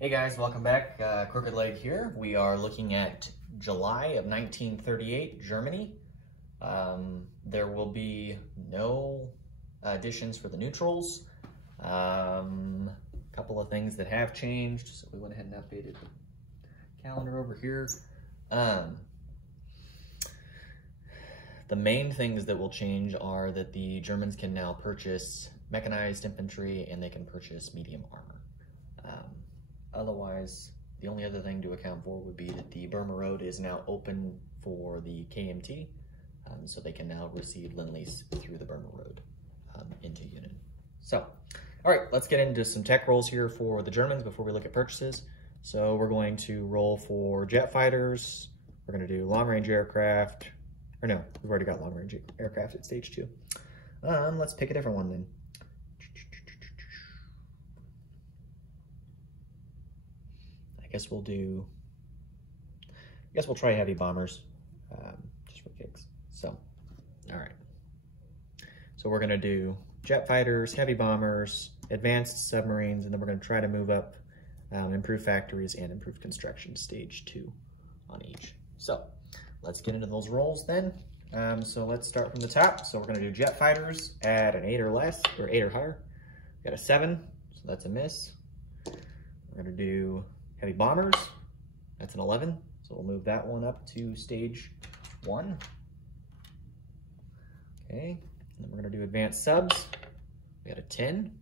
Hey guys, welcome back. Crooked Leg here. We are looking at July of 1938, Germany. There will be no additions for the neutrals. A couple of things that have changed, so we went ahead and updated the calendar over here. The main things that will change are that the Germans can now purchase mechanized infantry and they can purchase medium armor. Otherwise, the only other thing to account for would be that the Burma Road is now open for the KMT, so they can now receive Lend-Lease through the Burma Road into Yunnan. So, all right, let's get into some tech rolls here for the Germans before we look at purchases. So we're going to roll for jet fighters. We're going to do long-range aircraft. Or no, we've already got long-range aircraft at stage 2. Let's pick a different one then. I guess we'll try heavy bombers, just for kicks. So, all right. So we're gonna do jet fighters, heavy bombers, advanced submarines, and then we're gonna try to move up, improve factories and improve construction stage 2 on each. So let's get into those rolls then. So let's start from the top. So we're gonna do jet fighters at an 8 or less, or 8 or higher. We got a 7, so that's a miss. We're gonna do heavy bombers, that's an 11, so we'll move that one up to stage 1. Okay, and then we're gonna do advanced subs. We got a 10.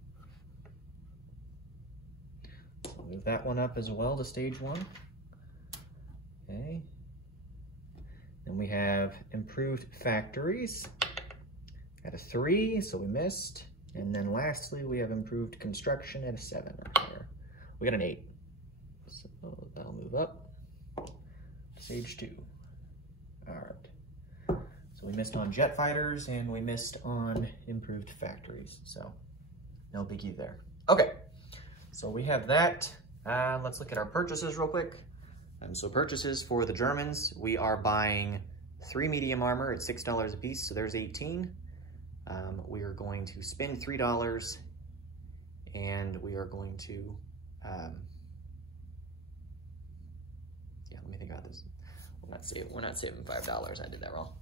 So we'll move that one up as well to stage 1. Okay. Then we have improved factories. Got a 3, so we missed. And then lastly, we have improved construction at a 7 or higher. We got an 8. So that'll move up. Stage 2. All right. So we missed on jet fighters and we missed on improved factories. So no biggie there. Okay. So we have that. Let's look at our purchases real quick. So purchases for the Germans, we are buying 3 medium armor at $6 a piece. So there's 18. We are going to spend $3 and we are going to let me think about this. We're not saving $5. I did that wrong.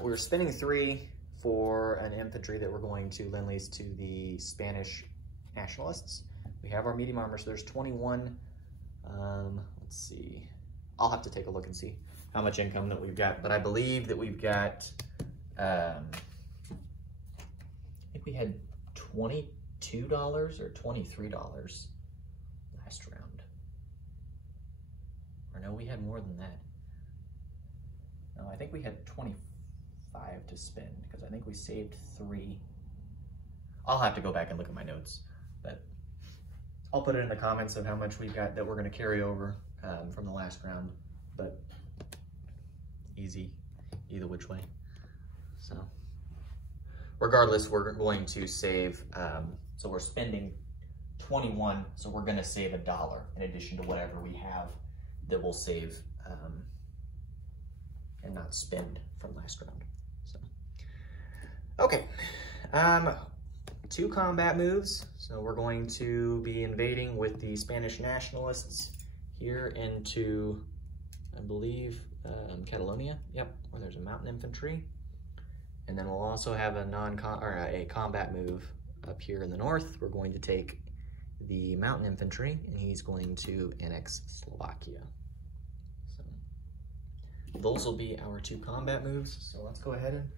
We're spending 3 for an infantry that we're going to Lend-Lease to the Spanish nationalists. We have our medium armor, so there's 21. Let's see. I'll have to take a look and see how much income that we've got, but I believe that we've got, I think we had $22 or $23 last round. Or no, we had more than that. No, I think we had 25 to spend because I think we saved 3. I'll have to go back and look at my notes, but I'll put it in the comments of how much we've got that we're going to carry over from the last round, but easy either which way. So regardless, we're going to save, so we're spending 21, so we're going to save $1 in addition to whatever we have that we'll save and not spend from last round. So, okay, 2 combat moves. So we're going to be invading with the Spanish nationalists here into, I believe, Catalonia. Yep, where there's a mountain infantry. And then we'll also have a combat move up here in the north. We're going to take the mountain infantry, and he's going to annex Slovakia. So those will be our 2 combat moves. So let's go ahead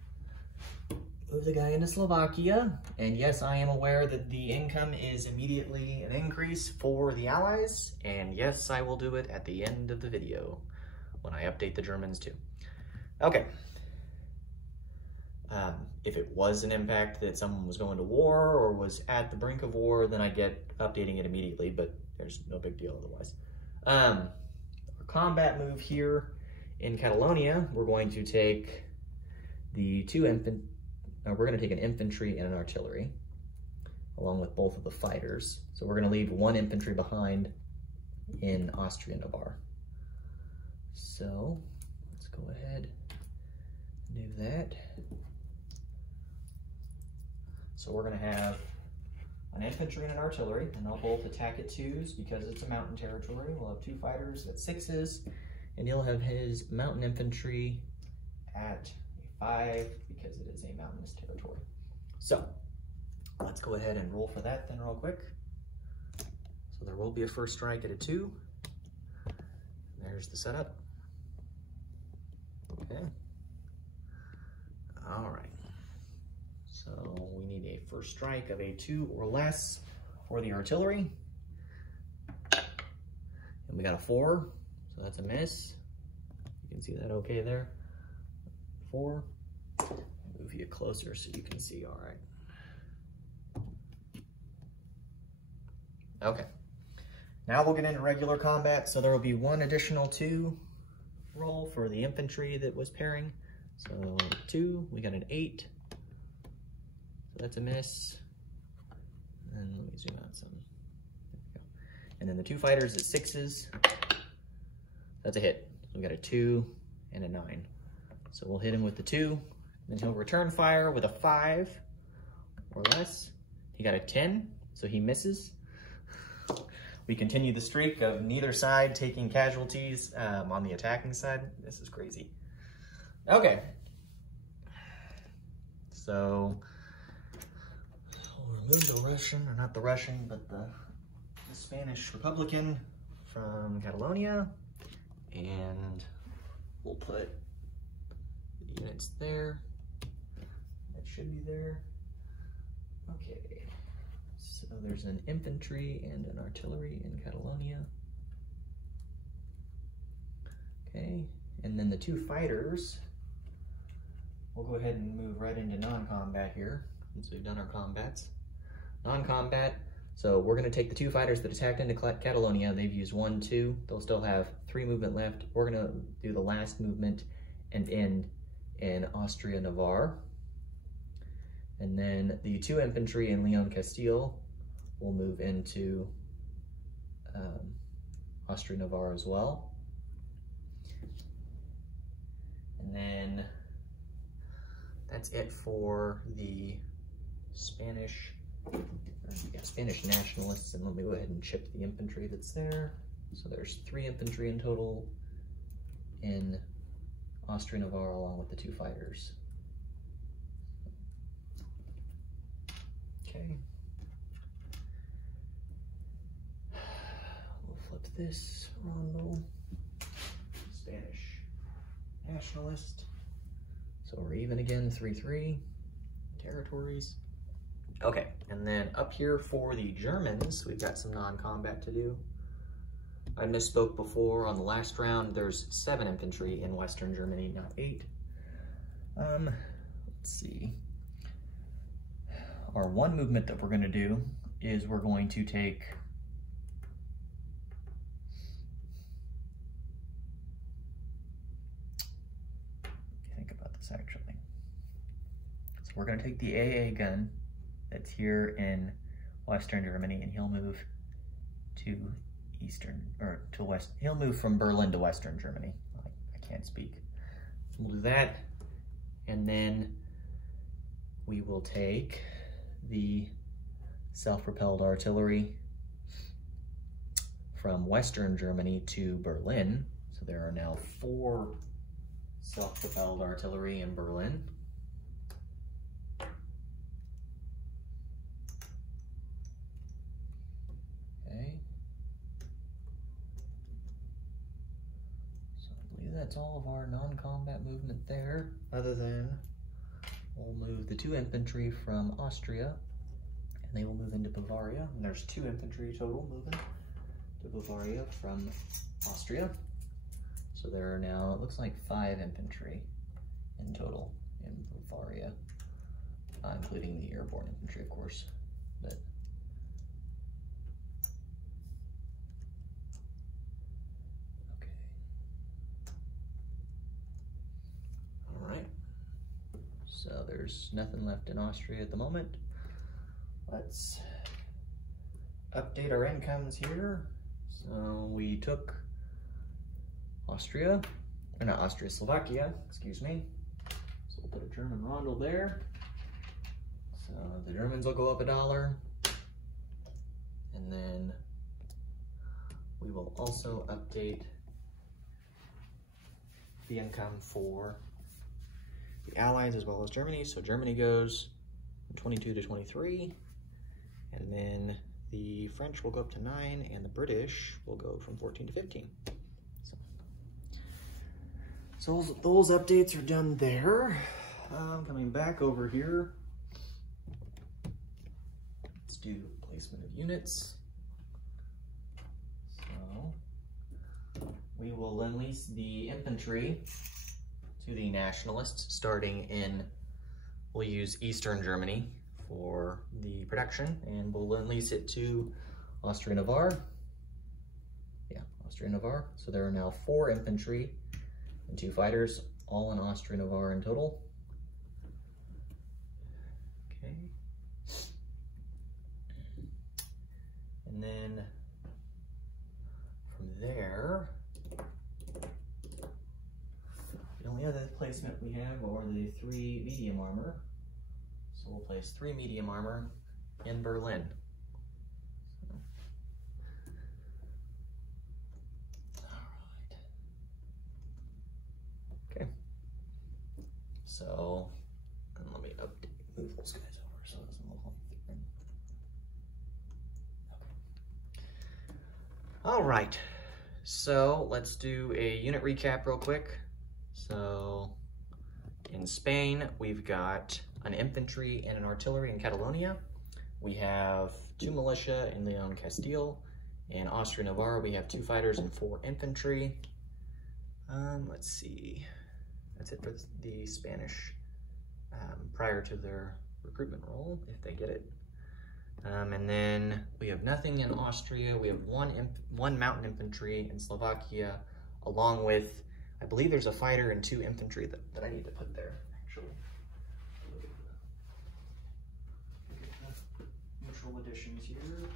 and move the guy into Slovakia. And yes, I am aware that the income is immediately an increase for the Allies. And yes, I will do it at the end of the video when I update the Germans too. Okay. If it was an impact that someone was going to war or was at the brink of war, then I get updating it immediately, but there's no big deal otherwise. Our combat move here in Catalonia, we're going to take the 2 we're going to take an infantry and an artillery, along with both of the fighters. So we're going to leave 1 infantry behind in Austria-Navarre. So let's go ahead and do that. So we're going to have an infantry and an artillery, and they'll both attack at 2s because it's a mountain territory. We'll have 2 fighters at 6s, and he'll have his mountain infantry at a 5 because it is a mountainous territory. So let's go ahead and roll for that then real quick. So there will be a first strike at a 2. There's the setup. Okay. All right. So we need a first strike of a 2 or less for the artillery. And we got a 4, so that's a miss. You can see that okay there. 4. Move you closer so you can see, all right. Okay. Now we'll get into regular combat. So there will be 1 additional 2 roll for the infantry that was pairing. So 2, we got an 8. So that's a miss. And let me zoom out some. There we go. And then the 2 fighters at 6s. That's a hit. So we got a 2 and a 9. So we'll hit him with the 2. Then he'll return fire with a 5 or less. He got a 10, so he misses. We continue the streak of neither side taking casualties on the attacking side. This is crazy. Okay. So we'll remove the Russian, or not the Russian, but the Spanish Republican from Catalonia. And we'll put the units there. That should be there. Okay. So there's an infantry and an artillery in Catalonia. Okay, and then the 2 fighters, we'll go ahead and move right into non-combat here, since we've done our combats. Non-combat, so we're gonna take the 2 fighters that attacked into Catalonia. They've used 1, 2. They'll still have 3 movement left. We're gonna do the last movement and end in Austria-Navarre. And then the 2 infantry in Leon Castile will move into Austria-Navarre as well. And then that's it for the Spanish nationalists. And let me go ahead and chip the infantry that's there. So there's 3 infantry in total in Austria-Navarre along with the 2 fighters. Okay. We'll flip this rondo. Spanish nationalist. So we're even again, 3-3 territories. Okay, and then up here for the Germans, we've got some non-combat to do. I misspoke before on the last round. There's 7 infantry in Western Germany, not 8. Let's see. Our 1 movement that we're going to do is we're going to take think about this actually. So we're going to take the AA gun that's here in Western Germany, and he'll move to West. He'll move from Berlin to Western Germany. I can't speak. We'll do that, and then we will take the self-propelled artillery from Western Germany to Berlin. So there are now 4 self-propelled artillery in Berlin. Okay. So I believe that's all of our non-combat movement there, other than we'll move the 2 infantry from Austria, and they will move into Bavaria. And there's 2 infantry total moving to Bavaria from Austria. So there are now, it looks like 5 infantry in total in Bavaria, including the airborne infantry, of course. But okay. All right. So there's nothing left in Austria at the moment. Let's update our incomes here. So we took Slovakia, excuse me. So we'll put a German rondel there. So the Germans will go up $1. And then we will also update the income for the Allies as well as Germany. So Germany goes from 22 to 23, and then the French will go up to 9, and the British will go from 14 to 15. So those updates are done there. Coming back over here, let's do placement of units. So we will enlist the infantry to the nationalists starting in, we'll use Eastern Germany for the production, and we'll enlist it to Austria-Navarre. Yeah, Austria-Navarre. So there are now 4 infantry and 2 fighters, all in Austria-Navarre in total. Okay. And then from there, the only other placement we have are the 3 medium armor. So we'll place 3 medium armor in Berlin. So, and let me move those guys over so it doesn't look like they're in. Okay. All right, so let's do a unit recap real quick. So, in Spain, we've got an infantry and an artillery in Catalonia. We have 2 militia in Leon Castile. In Austria-Navarre, we have 2 fighters and 4 infantry. Let's see. That's it for the Spanish prior to their recruitment role, if they get it. And then we have nothing in Austria. We have one mountain infantry in Slovakia, along with, I believe there's a fighter and 2 infantry that I need to put there, actually. Look at the neutral additions here.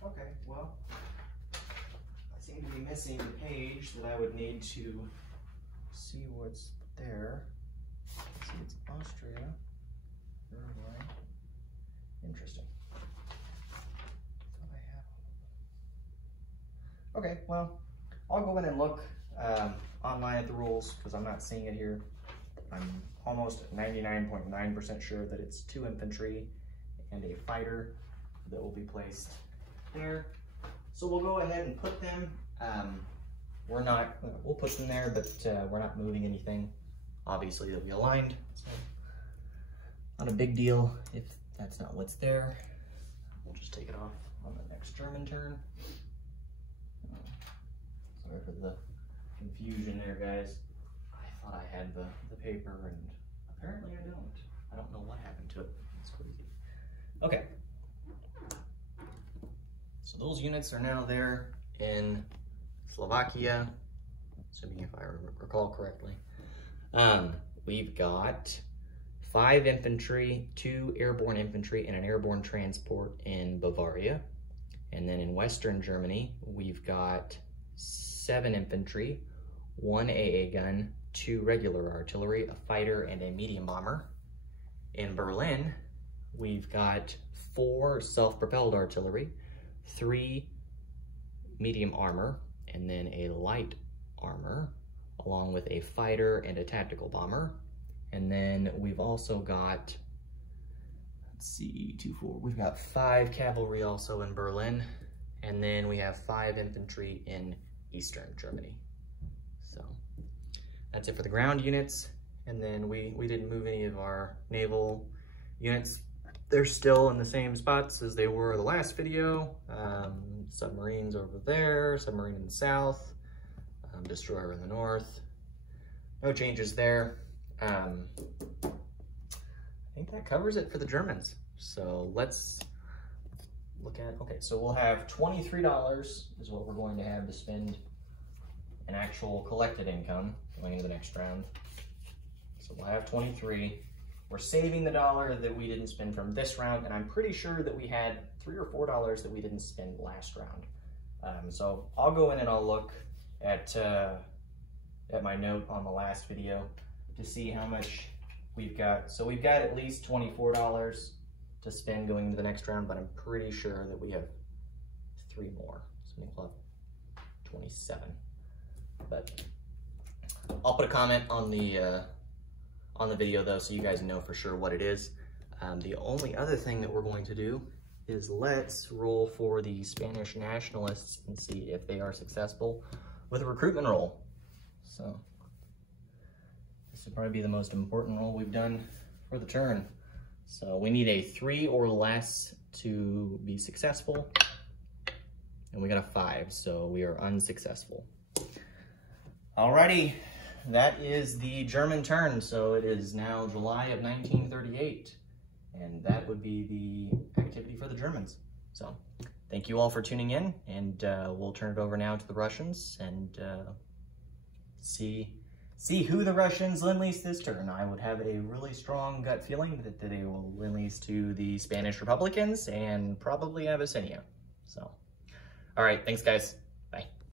Okay, well, I seem to be missing the page that I would need to see what's there. Let's see, it's Austria, Uruguay. Interesting. Okay, well, I'll go in and look online at the rules because I'm not seeing it here. I'm almost 99.9% sure that it's 2 infantry and a fighter that will be placed there. So we'll go ahead and put them. We'll put them there, but we're not moving anything. Obviously, they'll be aligned. So not a big deal if that's not what's there. We'll just take it off on the next German turn. Sorry for the confusion there, guys. I thought I had the paper, and apparently I don't. I don't know what happened to it. It's crazy. Okay. So those units are now there in Slovakia, assuming if I recall correctly. We've got 5 infantry, 2 airborne infantry, and an airborne transport in Bavaria. And then in Western Germany, we've got 7 infantry, 1 AA gun, 2 regular artillery, a fighter, and a medium bomber. In Berlin, we've got 4 self-propelled artillery, 3 medium armor, and then a light armor, along with a fighter and a tactical bomber. And then we've also got, let's see, 2, 4, we've got 5 cavalry also in Berlin, and then we have 5 infantry in Eastern Germany. So that's it for the ground units. And then we didn't move any of our naval units. They're still in the same spots as they were the last video. Submarines over there, submarine in the south, destroyer in the north. No changes there. I think that covers it for the Germans. So let's look at. Okay, so we'll have $23 is what we're going to have to spend in actual collected income going into the next round. So we'll have 23. We're saving the dollar that we didn't spend from this round, and I'm pretty sure that we had $3 or $4 that we didn't spend last round. So I'll go in and I'll look at my note on the last video to see how much we've got. So we've got at least $24 to spend going into the next round, but I'm pretty sure that we have 3 more. So we'll have 27. But I'll put a comment on the video though, so you guys know for sure what it is. The only other thing that we're going to do is let's roll for the Spanish nationalists and see if they are successful with a recruitment roll. So this would probably be the most important roll we've done for the turn. So we need a 3 or less to be successful, and we got a 5, so we are unsuccessful. Alrighty, that is the German turn. So it is now July of 1938, and that would be the activity for the Germans. So thank you all for tuning in, and we'll turn it over now to the Russians and see who the Russians lend-lease this turn. I would have a really strong gut feeling that they will lend-lease to the Spanish Republicans and probably Abyssinia. So, all right, thanks guys.